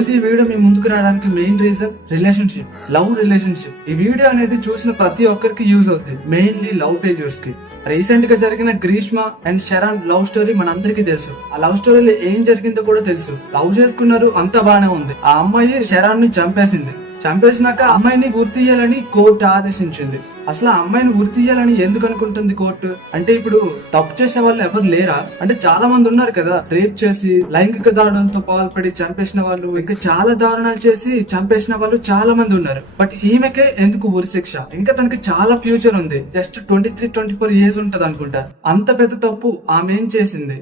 రోజు ఈ వీడియో మీ ముందుకు రావడానికి మెయిన్ రీజన్ లవ్ రిలేషన్షిప్. ఈ వీడియో అనేది చూసిన ప్రతి ఒక్కరికి యూజ్ అవుతుంది, మెయిన్లీ లవ్ ఫెయిల్యూర్స్ కి. రీసెంట్ గా జరిగిన Greeshma and Sharan love story మనందరికీ తెలుసు. ఆ లవ్ స్టోరీలో ఏం జరిగిందో కూడా తెలుసు. లవ్ చేసుకున్నారు, అంతా బానే ఉంది. ఆ అమ్మాయి శరణ్ ని చంపేసినాక అమ్మాయిని ఉరి తీయాలని కోర్టు ఆదేశించింది. అసలు ఆ అమ్మాయిని ఉరి తీయాలని ఎందుకు అనుకుంటుంది కోర్టు? అంటే ఇప్పుడు తప్పు చేసిన వాళ్ళు ఎవరు లేరా? అంటే చాలా మంది ఉన్నారు కదా, రేప్ చేసి లైంగిక దాడులతో పాల్పడి చంపేసిన వాళ్ళు, ఇంకా చాలా దారుణాలు చేసి చంపేసిన వాళ్ళు చాలా మంది ఉన్నారు. బట్ ఈమెకే ఎందుకు ఉరి శిక్ష? ఇంకా తనకి చాలా ఫ్యూచర్ ఉంది, జస్ట్ 23-24 ఇయర్స్ ఉంటది అనుకుంటా. అంత పెద్ద తప్పు ఆమె ఏం చేసింది?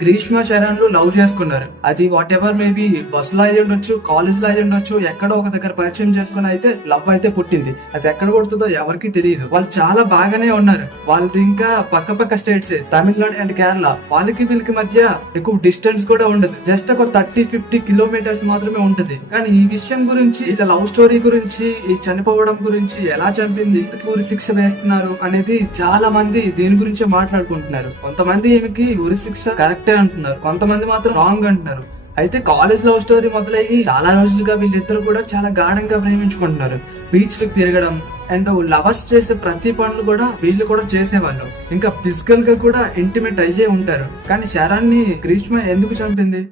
గ్రీష్మ శరణ్లు లవ్ చేసుకున్నారు. అది వాట్ ఎవర్ మేబీ బస్ లో అయి ఉండొచ్చు, కాలేజ్ లో అయి ఉండొచ్చు, ఎక్కడో ఒక దగ్గర పరిచయం చేసుకుని అయితే లవ్ అయితే పుట్టింది. అది ఎక్కడ పుడుతుందో ఎవరికి తెలియదు. వాళ్ళు చాలా బాగానే ఉన్నారు. వాళ్ళది ఇంకా పక్క స్టేట్స్, తమిళనాడు అండ్ కేరళ. వాళ్ళకి వీళ్ళకి మధ్య ఎక్కువ డిస్టెన్స్ కూడా ఉండదు, జస్ట్ ఒక 30-50 కిలోమీటర్స్ మాత్రమే ఉంటది. కానీ ఈ విషయం గురించి, ఇలా లవ్ స్టోరీ గురించి, ఈ చనిపోవడం గురించి, ఎలా చంపింది, ఎందుకు ఉరి శిక్ష వేస్తున్నారు అనేది చాలా మంది దీని గురించి మాట్లాడుకుంటున్నారు. కొంతమంది ఈమెకి ఉరి శిక్ష కరెక్ట్ అంటున్నారు, కొంతమంది మాత్రం రాంగ్ అంటున్నారు. అయితే కాలేజ్ లవ్ స్టోరీ మొదలయ్యి చాలా రోజులుగా వీళ్ళిద్దరు కూడా చాలా గాఢంగా ప్రేమించుకుంటున్నారు. బీచ్ లకు తిరగడం అండ్ లవర్స్ చేసే ప్రతి పనులు కూడా వీళ్ళు కూడా చేసేవాళ్ళు. ఇంకా ఫిజికల్ గా కూడా ఇంటిమేట్ అయ్యే ఉంటారు. కానీ శరణ్ ని గ్రీష్మ ఎందుకు చంపింది?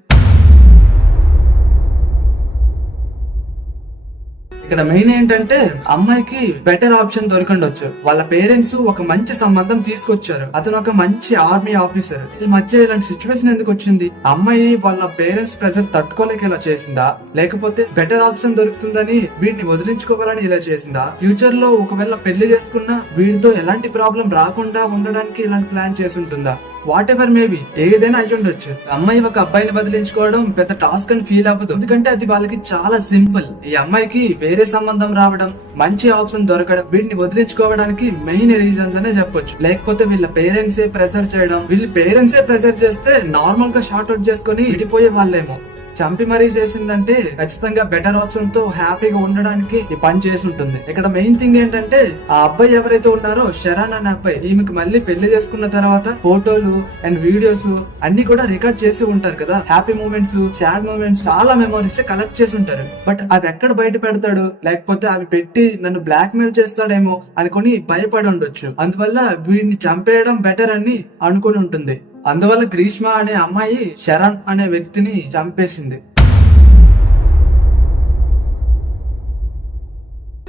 ఇక్కడ మెయిన్ ఏంటంటే, అమ్మాయికి బెటర్ ఆప్షన్ దొరకండొచ్చు. వాళ్ళ పేరెంట్స్ ఒక మంచి సంబంధం తీసుకొచ్చారు, అతను ఒక మంచి ఆర్మీ ఆఫీసర్. ఈ మధ్య ఇలాంటి సిచ్యువేషన్ ఎందుకు వచ్చింది? అమ్మాయి వాళ్ళ పేరెంట్స్ ప్రెజర్ తట్టుకోలేక ఇలా చేసిందా, లేకపోతే బెటర్ ఆప్షన్ దొరుకుతుందని వీడిని వదిలించుకోవాలని ఇలా చేసిందా? ఫ్యూచర్ లో ఒకవేళ పెళ్లి చేసుకున్నా వీడితో ఎలాంటి ప్రాబ్లం రాకుండా ఉండడానికి ఇలాంటి ప్లాన్ చేసి ఉంటుందా? వాట్ ఎవర్ మేబీ, ఏదైనా అయి ఉండొచ్చు. అమ్మాయి ఒక అబ్బాయిని వదిలించుకోవడం పెద్ద టాస్క్ అని ఫీల్ అవ్వదు, ఎందుకంటే అది వాళ్ళకి చాలా సింపుల్. ఈ అమ్మాయికి వేరే సంబంధం రావడం, మంచి ఆప్షన్ దొరకడం వీటిని వదిలించుకోవడానికి మెయిన్ రీజన్స్ అనే చెప్పొచ్చు. లేకపోతే వీళ్ళ పేరెంట్సే ప్రెషర్ చేయడం. వీళ్ళ పేరెంట్సే ప్రెషర్ చేస్తే నార్మల్ గా షార్ట్ అవుట్ చేసుకుని విడిపోయే వాళ్ళేమో. చంపి మరీ చేసిందంటే ఖచ్చితంగా బెటర్ ఆప్షన్ తో హ్యాపీగా ఉండడానికి ఈ పని చేసి ఉంటుంది. ఇక్కడ మెయిన్ థింగ్ ఏంటంటే, ఆ అబ్బాయి ఎవరైతే ఉన్నారో శరణ్ అనే అబ్బాయి, ఈమెకి మళ్ళీ పెళ్లి చేసుకున్న తర్వాత ఫోటోలు అండ్ వీడియోస్ అన్ని కూడా రికార్డ్ చేసి ఉంటారు కదా. హ్యాపీ మూమెంట్స్, సాడ్ మూమెంట్స్, చాలా మెమోరీస్ కలెక్ట్ చేసి ఉంటారు. బట్ అది ఎక్కడ బయట పెడతాడు, లేకపోతే అవి పెట్టి నన్ను బ్లాక్ మెయిల్ చేస్తాడేమో అనుకుని భయపడి ఉండొచ్చు. అందువల్ల వీడిని చంపేయడం బెటర్ అని అనుకుని ఉంటుంది. అందువల్ల గ్రీష్మ అనే అమ్మాయి శరణ్ అనే వ్యక్తిని చంపేసింది.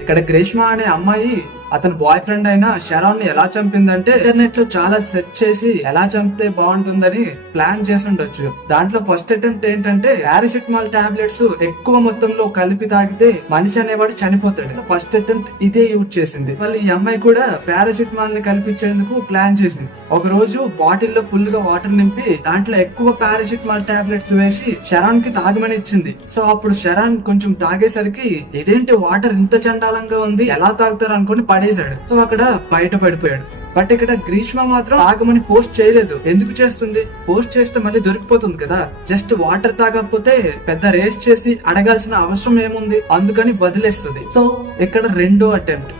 ఇక్కడ గ్రీష్మ అనే అమ్మాయి అతని బాయ్ ఫ్రెండ్ అయిన శరణ్ ని ఎలా చంపిందంటే, ఇంటర్నెట్ లో చాలా సెర్చ్ చేసి ఎలా చంపితే బాగుంటుందని ప్లాన్ చేసి ఉండొచ్చు. దాంట్లో ఫస్ట్ అటెంప్ట్ ఏంటంటే, పారాసిటమాల్ టాబ్లెట్స్ ఎక్కువ మొత్తంలో కలిపి తాగితే మనిషి అనేవాడు చనిపోతాడు. ఫస్ట్ అటెంప్ట్ ఇదే యూజ్ చేసింది. మళ్ళీ ఈ అమ్మాయి కూడా పారాసిటమాల్ ని కల్పించేందుకు ప్లాన్ చేసింది. ఒక రోజు బాటిల్ లో ఫుల్ గా వాటర్ నింపి దాంట్లో ఎక్కువ పారాసిటమాల్ టాబ్లెట్స్ వేసి శరణ్ కి తాగమని ఇచ్చింది. సో అప్పుడు శరణ్ కొంచెం తాగేసరికి, ఇదేంటి వాటర్ ఇంత చండాలంగా ఉంది, ఎలా తాగుతారు అనుకుని పడేశాడు. సో అక్కడ బయట పడిపోయాడు. బట్ ఇక్కడ గ్రీష్మ మాత్రం తాగమని పోస్ట్ చేయలేదు. ఎందుకు చేస్తుంది? పోస్ట్ చేస్తే మళ్ళీ దొరికిపోతుంది కదా. జస్ట్ వాటర్ తాగకపోతే పెద్ద రేస్ చేసి అడగాల్సిన అవసరం ఏముంది, అందుకని వదిలేస్తుంది. సో ఇక్కడ రెండో అటెంప్ట్.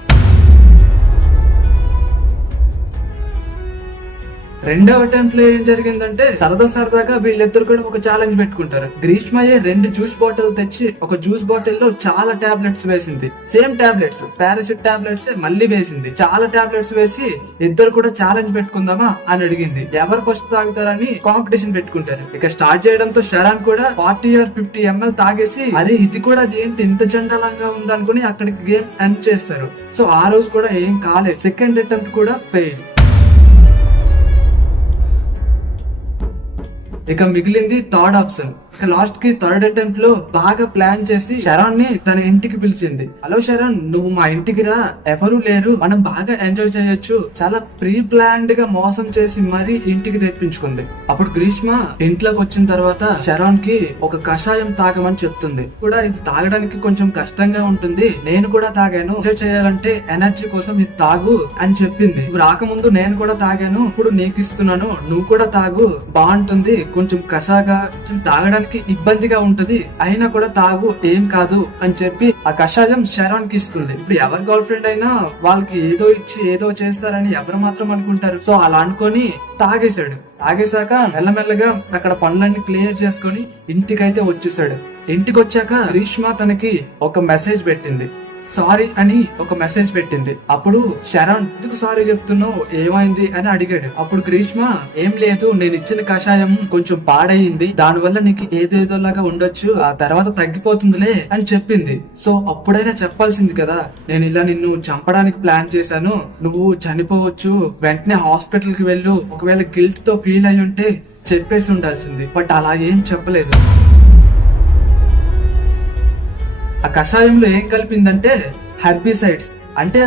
రెండవ అటెంప్ట్ లో ఏం జరిగిందంటే, సరదాగా వీళ్ళిద్దరు కూడా ఒక ఛాలెంజ్ పెట్టుకుంటారు. గ్రీష్మయే 2 జ్యూస్ బాటిల్ తెచ్చి ఒక జ్యూస్ బాటిల్ లో చాలా టాబ్లెట్స్ వేసింది. సేమ్ టాబ్లెట్స్, పారాసిట్ టాబ్లెట్స్ మళ్ళీ వేసింది. చాలా టాబ్లెట్స్ వేసి ఇద్దరు కూడా ఛాలెంజ్ పెట్టుకుందామా అని అడిగింది. ఎవరు ఫస్ట్ తాగుతారని కాంపిటీషన్ పెట్టుకుంటారు. ఇక స్టార్ట్ చేయడంతో శరణ్ కూడా 40 or 50 ml తాగేసి, అరే ఇది కూడా ఏంటి ఇంత చండాలంగా ఉందనుకుని అక్కడికి గేమ్ ఎండ్ చేస్తారు. సో ఆ రోజు కూడా ఏం కాలేదు. సెకండ్ అటెంప్ట్ కూడా ఫెయిల్. ఇక మిగిలింది థర్డ్ ఆప్షన్. ఇక లాస్ట్ కి థర్డ్ అటెంప్ట్ లో బాగా ప్లాన్ చేసి శరణ్ ని తన ఇంటికి పిలిచింది. హలో శరణ్, నువ్వు మా ఇంటికి రా, ఎవరు లేరు, మనం బాగా ఎంజాయ్ చేయొచ్చు. చాలా ప్రీ ప్లాన్డ్ గా మోసం చేసి మరీ ఇంటికి తెప్పించుకుంది. అప్పుడు గ్రీష్మ ఇంట్లోకి వచ్చిన తర్వాత శరణ్ కి ఒక కషాయం తాగమని చెప్తుంది. కూడా ఇది తాగడానికి కొంచెం కష్టంగా ఉంటుంది, నేను కూడా తాగాను, ఎంజాయ్ చేయాలంటే ఎనర్జీ కోసం ఇది తాగు అని చెప్పింది. నువ్వు రాకముందు నేను కూడా తాగాను, ఇప్పుడు నీకు ఇస్తున్నాను, నువ్వు కూడా తాగు, బాగుంటుంది, కొంచెం కషాగా తాగడానికి తీసుకోవడానికి ఇబ్బందిగా ఉంటది, అయినా కూడా తాగు ఏం కాదు అని చెప్పి ఆ కషాయం శరణ్ కి ఇస్తుంది. ఇప్పుడు ఎవరి గర్ల్ ఫ్రెండ్ అయినా వాళ్ళకి ఏదో ఇచ్చి ఏదో చేస్తారని ఎవరు మాత్రం అనుకుంటారు. సో అలా అనుకొని తాగేశాడు. తాగేశాక మెల్లమెల్లగా అక్కడ పనులన్నీ క్లియర్ చేసుకుని ఇంటికైతే వచ్చేసాడు. ఇంటికి వచ్చాక గ్రీష్మ తనకి ఒక మెసేజ్ పెట్టింది, సారీ అని ఒక మెసేజ్ పెట్టింది. అప్పుడు శరణ్ ఎందుకు సారీ చెప్తున్నావు, ఏమైంది అని అడిగాడు. అప్పుడు గ్రీష్మ ఏం లేదు, నేను ఇచ్చిన కషాయం కొంచెం పాడయింది, దానివల్ల నీకు ఏదేదోలాగా ఉండొచ్చు, ఆ తర్వాత తగ్గిపోతుందిలే అని చెప్పింది. సో అప్పుడైనా చెప్పాల్సింది కదా, నేను ఇలా నిన్ను చంపడానికి ప్లాన్ చేశాను, నువ్వు చనిపోవచ్చు, వెంటనే హాస్పిటల్ కి వెళ్ళు, ఒకవేళ గిల్ట్ తో ఫీల్ అయి ఉంటే చెప్పేసి ఉండాల్సింది. బట్ అలా ఏం చెప్పలేదు. ఆ కషాయంలో ఏం కలిపిందంటే హెర్బిసైడ్స్. అంటే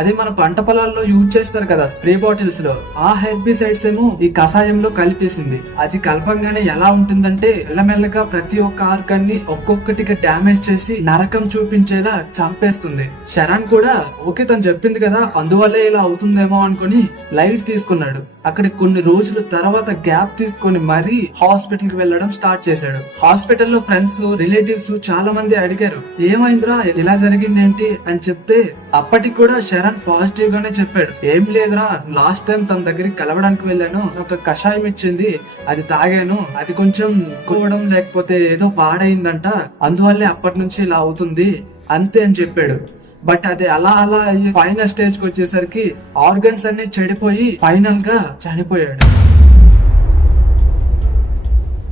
అది మన పంట పొలాల్లో యూజ్ చేస్తారు కదా స్ప్రే బాటిల్స్ లో, ఆ హెర్బిసైడ్స్ ఏమో ఈ కషాయంలో కలిపేసింది. అది కలపంగానే ఎలా ఉంటుందంటే మెల్లమెల్లగా ప్రతి ఒక్క ఆర్గాన్ని ఒక్కొక్కటిగా డ్యామేజ్ చేసి నరకం చూపించేలా చంపేస్తుంది. శరణ్ కూడా ఓకే తను చెప్పింది కదా అందువల్లే ఇలా అవుతుందేమో అనుకుని లైట్ తీసుకున్నాడు. అక్కడ కొన్ని రోజుల తర్వాత గ్యాప్ తీసుకొని మరీ హాస్పిటల్ కి వెళ్ళడం స్టార్ట్ చేశాడు. హాస్పిటల్లో ఫ్రెండ్స్ రిలేటివ్స్ చాలా మంది అడిగారు, ఏమైందిరా ఇలా జరిగింది ఏంటి అని చెప్తే అప్పటికి కూడా శరణ్ పాజిటివ్ గానే చెప్పాడు, ఏం లేదురా లాస్ట్ టైం తన దగ్గరికి కలవడానికి వెళ్ళాను, ఒక కషాయం ఇచ్చింది, అది తాగాను, అది కొంచెం కోవడం లేకపోతే ఏదో పాడైందంట, అందువల్లే అప్పటి నుంచి ఇలా అవుతుంది అంతే అని చెప్పాడు. బట్ అది అలా ఫైనల్ స్టేజ్ కి వచ్చేసరికి ఆర్గన్స్ అన్ని చెడిపోయి ఫైనల్ గా చనిపోయాడు.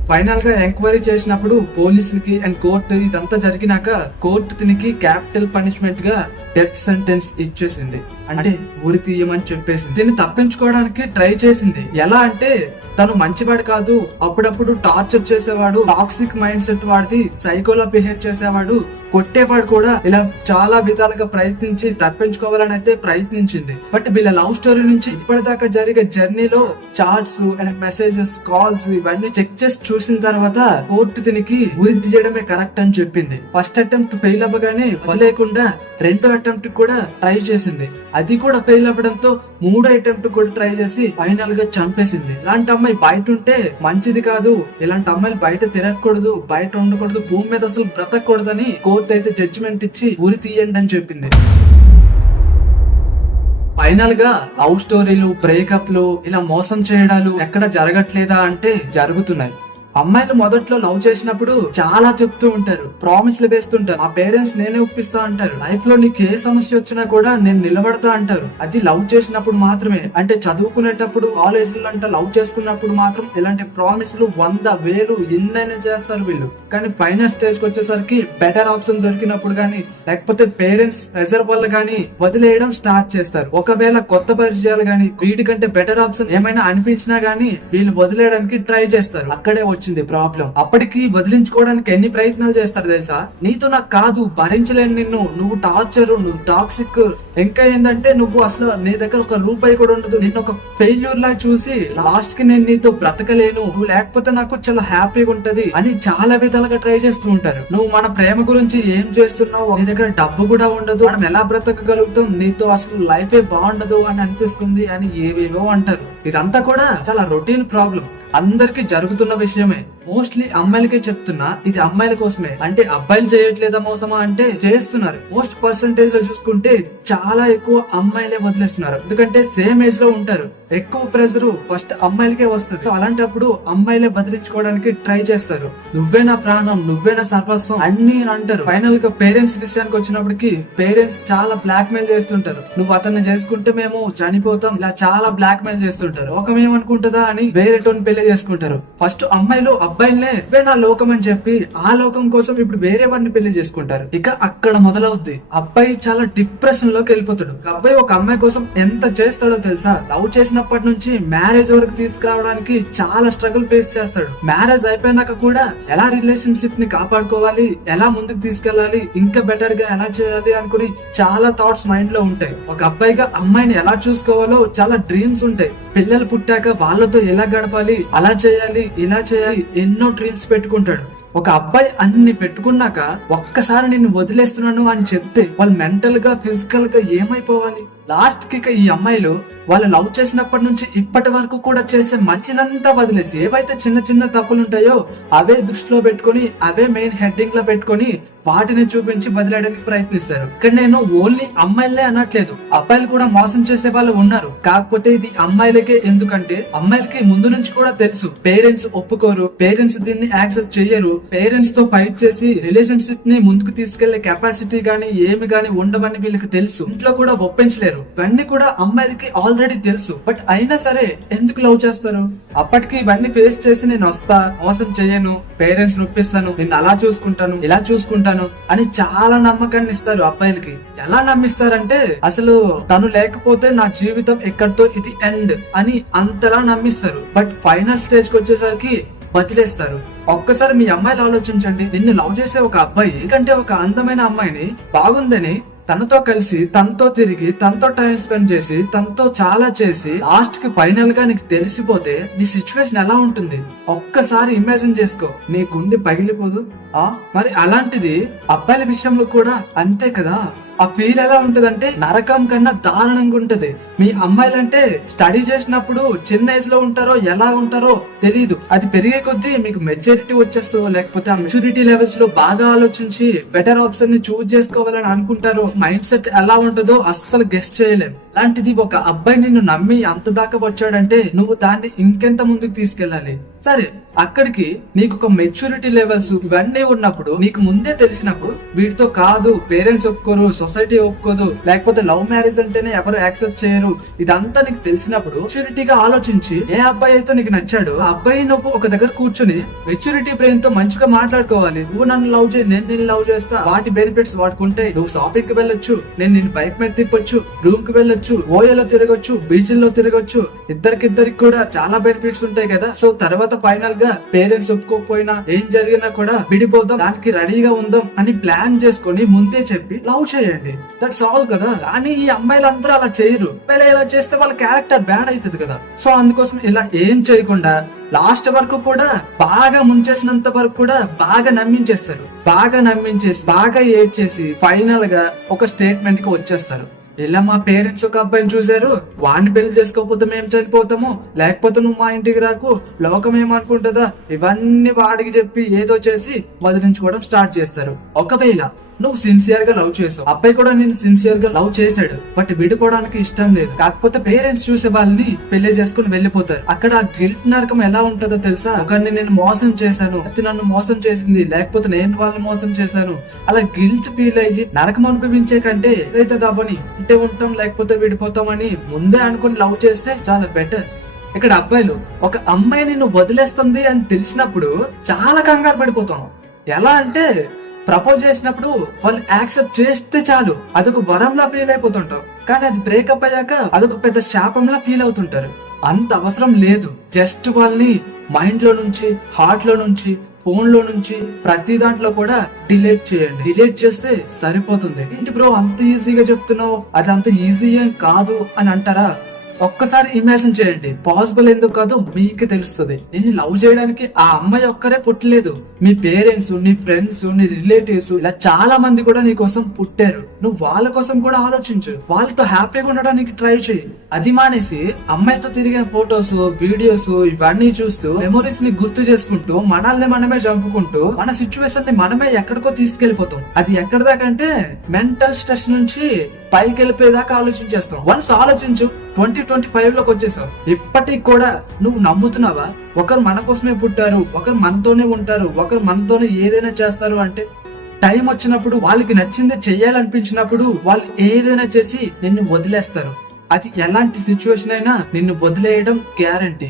ఫైనల్ గా ఎంక్వైరీ చేసినప్పుడు పోలీసులకి అండ్ కోర్టు ఇదంతా జరిగినాక కోర్టు తినికి క్యాపిటల్ పనిష్మెంట్ గా డెత్ సెంటెన్స్ ఇచ్చేసింది. అంటే ఊరి తీయమని చెప్పేసింది. దీన్ని తప్పించుకోవడానికి ట్రై చేసింది. ఎలా అంటే తను మంచివాడు కాదు, అప్పుడప్పుడు టార్చర్ చేసేవాడు, టాక్సిక్ మైండ్ సెట్ వాడిది, సైకోలా బిహేవ్ చేసేవాడు, కొట్టేవాడు కూడా, ఇలా చాలా విధాలుగా ప్రయత్నించి తప్పించుకోవాలని అయితే ప్రయత్నించింది. బట్ వీళ్ళ లవ్ స్టోరీ నుంచి ఇప్పటిదాకా జరిగే జర్నీలో చాట్స్ అండ్ మెసేజెస్ కాల్స్ ఇవన్నీ చెక్ చేసి చూసిన తర్వాత కోర్టు తినికి ఉరి తీయడమే కరెక్ట్ అని చెప్పింది. ఫస్ట్ అటెంప్ట్ ఫెయిల్ అవ్వగానే వదిలేకుండా రెండో అటెంప్ట్ కూడా ట్రై చేసింది. అది కూడా ఫెయిల్ అవ్వడంతో మూడో అటెంప్ట్ కూడా ట్రై చేసి ఫైనల్ గా చంపేసింది. ఇలాంటి అమ్మాయి బయట ఉంటే మంచిది కాదు, ఇలాంటి అమ్మాయిలు బయట తిరగకూడదు, బయట ఉండకూడదు, భూమి మీద అసలు బ్రతకూడదని కోర్టు అయితే జడ్జిమెంట్ ఇచ్చి ఉరి తీయండి అని చెప్పింది. ఫైనల్ గా లవ్ స్టోరీలు, బ్రేకప్లు, ఇలా మోసం చేయడాలు ఎక్కడ జరగట్లేదా అంటే జరుగుతున్నాయి. అమ్మాయిలు మొదట్లో లవ్ చేసినప్పుడు చాలా చెప్తూ ఉంటారు, ప్రామిస్లు వేస్తుంటారు, మా పేరెంట్స్ నేనే ఒప్పిస్తా అంటారు, లైఫ్ లో నీకు ఏ సమస్య వచ్చినా కూడా నేను నిలబడతా అంటారు. అది లవ్ చేసినప్పుడు మాత్రమే. అంటే చదువుకునేటప్పుడు కాలేజీలో అంటే లవ్ చేసుకున్నప్పుడు మాత్రం ఇలాంటి ప్రామిస్లు 100,000 ఎన్నైనా చేస్తారు వీళ్ళు. కానీ ఫైనల్ స్టేజ్ కి వచ్చేసరికి బెటర్ ఆప్షన్ దొరికినప్పుడు గానీ లేకపోతే పేరెంట్స్ ప్రెజర్ వల్ల గానీ వదిలేయడం స్టార్ట్ చేస్తారు. ఒకవేళ కొత్త పరిచయాలు గానీ వీటికంటే బెటర్ ఆప్షన్ ఏమైనా అనిపించినా గానీ వీళ్ళు వదిలేయడానికి ట్రై చేస్తారు. అక్కడే ప్రాబ్లం. అప్పటికి వదిలించుకోవడానికి ఎన్ని ప్రయత్నాలు చేస్తారు తెలుసా? నీతో నాకు కాదు, భరించలేను నిన్ను, నువ్వు టార్చర్, నువ్వు టాక్సిక్, ఇంకా ఏంటంటే నువ్వు అసలు నీ దగ్గర ఒక రూపాయి కూడా ఉండదు, నేను ఒక ఫెయిల్యూర్ లా చూసి లాస్ట్ కి నేను నీతో బ్రతకలేను, నువ్వు లేకపోతే నాకు చాలా హ్యాపీగా ఉంటది అని చాలా విధాలుగా ట్రై చేస్తూ ఉంటారు. నువ్వు మన ప్రేమ గురించి ఏం చేస్తున్నావు, నీ దగ్గర డబ్బు కూడా ఉండదు, మనం ఎలా బ్రతకగలుగుతాం, నీతో అసలు లైఫ్ బాగుండదు అని అనిపిస్తుంది అని ఏవేవో అంటారు. ఇదంతా కూడా చాలా రొటీన్ ప్రాబ్లం, అందరికి జరుగుతున్న విషయమే. మోస్ట్లీ అమ్మాయిలకే చెప్తున్నా, ఇది అమ్మాయిల కోసమే. అంటే అబ్బాయిలు చేయట్లేదా మోసమా అంటే చేస్తున్నారు. మోస్ట్ పర్సెంటేజ్ లో చూసుకుంటే చాలా ఎక్కువ అమ్మాయిలే వదిలేస్తున్నారు. ఎందుకంటే సేమ్ ఏజ్ లో ఉంటారు, ఎక్కువ ప్రెషర్ ఫస్ట్ అమ్మాయిలకే వస్తుంది. సో అలాంటప్పుడు అమ్మాయిలే బదిలించుకోవడానికి ట్రై చేస్తారు. నువ్వే నా ప్రాణం, నువ్వే నా సర్వస్వం అన్ని అంటారు. ఫైనల్ గా పేరెంట్స్ విషయానికి వచ్చినప్పటికి పేరెంట్స్ చాలా బ్లాక్ మెయిల్ చేస్తుంటారు. నువ్వు అతన్ని చేసుకుంటే మేము చనిపోతాం, ఇలా చాలా బ్లాక్ మెయిల్ చేస్తుంటారు. లోకమేమనుకుంటుందా అని వేరేటోని పెళ్లి చేసుకుంటారు. ఫస్ట్ అమ్మాయిలు అబ్బాయిలనే ఇవే నా లోకం అని చెప్పి ఆ లోకం కోసం ఇప్పుడు వేరే వాడిని పెళ్లి చేసుకుంటారు. ఇక అక్కడ మొదలవుద్ది. అబ్బాయి చాలా డిప్రెషన్ లోకి వెళ్ళిపోతాడు. అబ్బాయి ఒక అమ్మాయి కోసం ఎంత చేస్తాడో తెలుసా? లవ్ చేసినప్పటి నుంచి మ్యారేజ్ వరకు తీసుకురావడానికి చాలా స్ట్రగుల్ ఫేస్ చేస్తాడు. మ్యారేజ్ అయిపోయినాక కూడా ఎలా రిలేషన్షిప్ ని కాపాడుకోవాలి, ఎలా ముందుకు తీసుకెళ్లాలి, ఇంకా బెటర్ గా ఎలా చేయాలి అనుకుని చాలా థాట్స్ మైండ్ లో ఉంటాయి. ఒక అబ్బాయిగా అమ్మాయిని ఎలా చూసుకోవాలో చాలా డ్రీమ్స్ ఉంటాయి. పిల్లలు పుట్టాక వాళ్ళతో ఎలా గడపాలి, అలా చేయాలి, ఇలా చేయాలి, ఎన్నో డ్రీమ్స్ పెట్టుకుంటాడు. ఒక అబ్బాయి అన్ని పెట్టుకున్నాక ఒక్కసారి నిన్ను వదిలేస్తున్నాను అని చెప్తే వాళ్ళు మెంటల్ గా ఫిజికల్ గా ఏమైపోవాలి? లాస్ట్ కి ఈ అమ్మాయిలు వాళ్ళు లవ్ చేసినప్పటి నుంచి ఇప్పటి వరకు కూడా చేసే మంచినంతా వదిలేసి ఏవైతే చిన్న చిన్న తప్పులు ఉంటాయో అవే దృష్టిలో పెట్టుకొని అవే మెయిన్ హెడ్డింగ్ లో పెట్టుకొని వాటిని చూపించి వదిలేయడానికి ప్రయత్నిస్తారు. ఇక్కడ నేను ఓన్లీ అమ్మాయిలే అనట్లేదు, అబ్బాయిలు కూడా మోసం చేసే వాళ్ళు ఉన్నారు. కాకపోతే ఇది అమ్మాయిలకే, ఎందుకంటే అమ్మాయిలకి ముందు నుంచి కూడా తెలుసు పేరెంట్స్ ఒప్పుకోరు, పేరెంట్స్ దీన్ని యాక్సెప్ట్ చెయ్యరు, పేరెంట్స్ తో ఫైట్ చేసి రిలేషన్షిప్ ని ముందుకు తీసుకెళ్లే కెపాసిటీ గానీ ఏమి గానీ ఉండవని వీళ్ళకి తెలుసు. ఇంట్లో కూడా ఒప్పించలేరు. ఇవన్నీ కూడా అమ్మాయిలకి ఆల్రెడీ తెలుసు. బట్ అయినా సరే ఎందుకు లవ్ చేస్తారు? అప్పటికి ఇవన్నీ ఫేస్ చేసి నేను వస్తా, మోసం చేయను, పేరెంట్స్ నొప్పిస్తాను, నిన్ను అలా చూసుకుంటాను, ఇలా చూసుకుంటాను అని చాలా నమ్మకాన్ని ఇస్తారు అబ్బాయిలకి. ఎలా నమ్మిస్తారంటే అసలు తను లేకపోతే నా జీవితం ఎక్కడితో ఇది ఎండ్ అని అంతలా నమ్మిస్తారు. బట్ ఫైనల్ స్టేజ్ కి వచ్చేసరికి వదిలేస్తారు. ఒక్కసారి మీ అమ్మాయిలు ఆలోచించండి, నిన్ను లవ్ చేసే ఒక అబ్బాయి కంటే ఒక అందమైన అమ్మాయిని బాగుందని తనతో కలిసి, తనతో తిరిగి, తనతో టైం స్పెండ్ చేసి, తనతో చాలా చేసి లాస్ట్ కి ఫైనల్ గా నీకు తెలిసిపోతే నీ సిచ్యువేషన్ ఎలా ఉంటుంది? ఒక్కసారి ఇమాజిన్ చేసుకో, నీ గుండె పగిలిపోదు? మరి అలాంటిది అబ్బాయిల విషయంలో కూడా అంతే కదా. ఆ ఫీల్ ఎలా ఉంటదంటే నరకం కన్నా దారుణంగా ఉంటది. మీ అమ్మాయిలంటే స్టడీ చేసినప్పుడు చిన్న ఏజ్ లో ఉంటారో ఎలా ఉంటారో తెలీదు, అది పెరిగే కొద్దీ మీకు మెచ్యూరిటీ వచ్చేస్తుందో లేకపోతే ఆ మెచ్యూరిటీ లెవెల్స్ లో బాగా ఆలోచించి బెటర్ ఆప్షన్ ని చూస్ చేసుకోవాలని అనుకుంటారో మైండ్ సెట్ ఎలా ఉంటుందో అస్సలు గెస్ట్ చేయలేం. అలాంటిది ఒక అబ్బాయి నిన్ను నమ్మి అంత దాకా వచ్చాడంటే నువ్వు దాన్ని ఇంకెంత ముందుకు తీసుకెళ్ళాలి? సరే, అక్కడికి నీకు ఒక మెచ్యూరిటీ లెవెల్స్ ఇవన్నీ ఉన్నప్పుడు, నీకు ముందే తెలిసినప్పుడు వీటితో కాదు, పేరెంట్స్ ఒప్పుకోరు, సొసైటీ ఒప్పుకోదు, లేకపోతే లవ్ మ్యారేజ్ అంటేనే ఎవరు యాక్సెప్ట్ చేయరు, ఇదంతా నీకు తెలిసినప్పుడు మెచ్యూరిటీగా ఆలోచించి ఏ అబ్బాయి అయితే నీకు నచ్చాడు ఆ అబ్బాయి నువ్వు ఒక దగ్గర కూర్చుని మెచ్యూరిటీ బ్రెయిన్ తో మంచిగా మాట్లాడుకోవాలి. నువ్వు నన్ను లవ్ చేయి, నేను నిన్ను లవ్ చేస్తా, వాటి బెనిఫిట్స్ వాడుకుంటే నువ్వు షాపింగ్ కి వెళ్ళొచ్చు, నేను నిన్ను బైక్ మీద తిప్పొచ్చు, రూమ్ కి వెళ్ళొచ్చు, ఓయోలో తిరగొచ్చు, బీచ్ల్లో తిరగొచ్చు, ఇద్దరికి కూడా చాలా బెనిఫిట్స్ ఉంటాయి కదా. సో తర్వాత ఫైనల్ గా పేరెంట్స్ ఒప్పుకోకపోయినా ఏం జరిగినా కూడా విడిపోదాం, దానికి రెడీగా ఉందాం అని ప్లాన్ చేసుకొని ముందే చెప్పి లవ్ చేయండి. దట్స్ ఆల్ కదా. కానీ ఈ అమ్మాయిలందరూ అలా చేయరు. ఇలా చేస్తే వాళ్ళ క్యారెక్టర్ బ్యాడ్ అవుతుంది కదా. సో అందుకోసం ఇలా ఏం చేయకుండా లాస్ట్ వరకు కూడా బాగా ముంచేసినంత వరకు కూడా బాగా నమ్మించేస్తారు. బాగా నమ్మించేసి బాగా ఏడ్ చేసి ఫైనల్ గా ఒక స్టేట్మెంట్ కి వచ్చేస్తారు. ఇలా మా పేరెంట్స్ ఒక అబ్బాయిని చూసారు, వాడిని పెళ్లి చేసుకోకపోతే మేము చనిపోతాము, లేకపోతే నువ్వు మా ఇంటికి రాకు, లోకం ఏమనుకుంటుందా, ఇవన్నీ వాడికి చెప్పి ఏదో చేసి వదిలించుకోవడం స్టార్ట్ చేస్తారు. ఒకవేళ నువ్వు సిన్సియర్ గా లవ్ చేసావు, అబ్బాయి కూడా నేను సిన్సియర్ గా లవ్ చేశాడు, బట్ విడిపోవడానికి ఇష్టం లేదు, కాకపోతే పేరెంట్స్ చూసే వాళ్ళని పెళ్లి చేసుకుని వెళ్ళిపోతారు. అక్కడ గిల్ట్ నరకం ఎలా ఉంటుందో తెలుసా? ఒకరిని నేను మోసం చేశాను, నన్ను మోసం చేసింది, లేకపోతే నేను వాళ్ళని మోసం చేశాను, అలా గిల్ట్ ఫీల్ అయ్యి నరకం అనుభవించే కంటే ఏదైతే దాబని ఇంటే ఉంటాం లేకపోతే విడిపోతాం అని ముందే అనుకుని లవ్ చేస్తే చాలా బెటర్. ఇక్కడ అబ్బాయిలు ఒక అమ్మాయి నిన్ను వదిలేస్తుంది అని తెలిసినప్పుడు చాలా కంగారు పడిపోతాం. ఎలా అంటే ప్రపోజ్ చేసినప్పుడు వాళ్ళు యాక్సెప్ట్ చేస్తే చాలు అదొక వరంలా ఫీల్ అయిపోతుంటారు, కానీ అది బ్రేకప్ అయ్యాక అదొక పెద్ద శాపంలా ఫీల్ అవుతుంటారు. అంత అవసరం లేదు. జస్ట్ వాళ్ళని మైండ్ లో నుంచి, హార్ట్ లో నుంచి, ఫోన్ లో నుంచి, ప్రతి దాంట్లో కూడా డిలీట్ చేయండి. డిలీట్ చేస్తే సరిపోతుంది. ఏంటి బ్రో అంత ఈజీగా చెప్తున్నావు, అది అంత ఈజీ ఏం కాదు అని అంటారా? ఒక్కసారి ఇమాజిన్ చేయండి, పాసిబుల్ ఎందుకు కాదు మీకు తెలుస్తుంది. నేను లవ్ చేయడానికి ఆ అమ్మాయి ఒక్కరే పుట్టలేదు, మీ పేరెంట్స్, నీ ఫ్రెండ్స్, నీ రిలేటివ్స్ ఇలా చాలా మంది కూడా నీ కోసం పుట్టారు. నువ్వు వాళ్ళ కోసం కూడా ఆలోచించు, వాళ్ళతో హ్యాపీగా ఉండడానికి ట్రై చేయి. అది మానేసి అమ్మాయితో తిరిగిన ఫొటోస్, వీడియోస్ ఇవన్నీ చూస్తూ మెమోరీస్ ని గుర్తు చేసుకుంటూ మనల్ని మనమే చంపుకుంటూ మన సిచ్యువేషన్ ని మనమే ఎక్కడికో తీసుకెళ్లిపోతాం. అది ఎక్కడ దాకా అంటే మెంటల్ స్ట్రెస్ నుంచి పైకి వెళ్ళిపోయేదాకా ఆలోచించేస్తాం. వన్స్ ఆలోచించు, 2025 లోకి వచ్చేసావు. ఇప్పటికి కూడా నువ్వు నమ్ముతున్నావా ఒకరు మన కోసమే పుట్టారు, ఒకరు మనతోనే ఉంటారు, ఒకరు మనతోనే ఏదైనా చేస్తారు అంటే? టైం వచ్చినప్పుడు వాళ్ళకి నచ్చింది చెయ్యాలనిపించినప్పుడు వాళ్ళు ఏదైనా చేసి నిన్ను వదిలేస్తారు. అది ఎలాంటి సిచ్యువేషన్ అయినా నిన్ను వదిలేయడం గ్యారంటీ.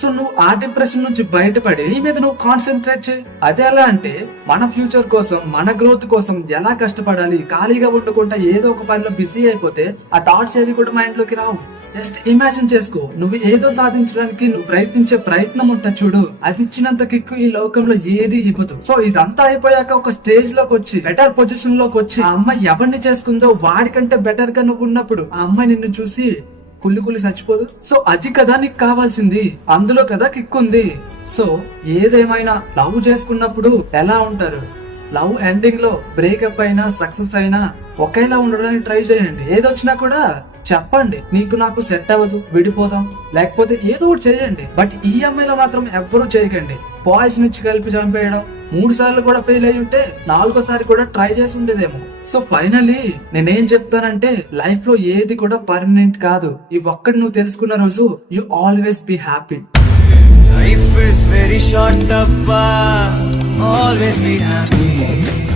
సో నువ్వు ఆ డిప్రెషన్ నుంచి బయటపడి నీ మీద నువ్వు కాన్సన్ట్రేట్ చేయి. అదే ఎలా అంటే మన ఫ్యూచర్ కోసం, మన గ్రోత్ కోసం ఎలా కష్టపడాలి, ఖాళీగా ఉండకుండా ఏదో ఒక పనిలో బిజీ అయిపోతే ఆ థాట్స్ ఏవి కూడా మైండ్ లోకి రావు. జస్ట్ ఇమాజిన్ చేసుకో, నువ్వు ఏదో సాధించడానికి నువ్వు ప్రయత్నించే ప్రయత్నం ఉంటా చూడు, అది ఇచ్చినంత కిక్కు ఈ లోకంలో ఏది ఇవ్వదు. సో ఇదంతా అయిపోయాక ఒక స్టేజ్ లోకి వచ్చి, బెటర్ పొజిషన్ లోకి వచ్చి, ఆ అమ్మాయి ఎవరిని చేసుకుందో వాడికంటే బెటర్ గా నువ్వు ఉన్నప్పుడు ఆ అమ్మాయి నిన్ను చూసి కుళ్ళి చచ్చిపోదు. సో అది కదా నీకు కావాల్సింది, అందులో కదా కిక్ ఉంది. సో ఏదేమైనా లవ్ చేసుకున్నప్పుడు ఎలా ఉంటారు, లవ్ ఎండింగ్ లో బ్రేకప్ అయినా సక్సెస్ అయినా ఒకేలా ఉండడానికి ట్రై చేయండి. ఏదొచ్చినా కూడా చెప్పండి, నీకు నాకు సెట్ అవ్వదు, విడిపోదాం, లేకపోతే ఏదో ఒకటి చేయండి. బట్ ఈ అమ్మాయిలో మాత్రం ఎవ్వరూ చేయకండి. బాయ్స్ నుంచి కలిపి చంపేయడం, 3 సార్లు కూడా ఫెయిల్ అయి ఉంటే 4వ సారి కూడా ట్రై చేసి ఉండేదేమో. సో ఫైనలీ నేనేం చెప్తానంటే, లైఫ్ లో ఏది కూడా పర్మనెంట్ కాదు. ఈ ఒక్కటి నువ్వు తెలుసుకున్న రోజు you always be happy. Life is very short, Dabba. Always be happy.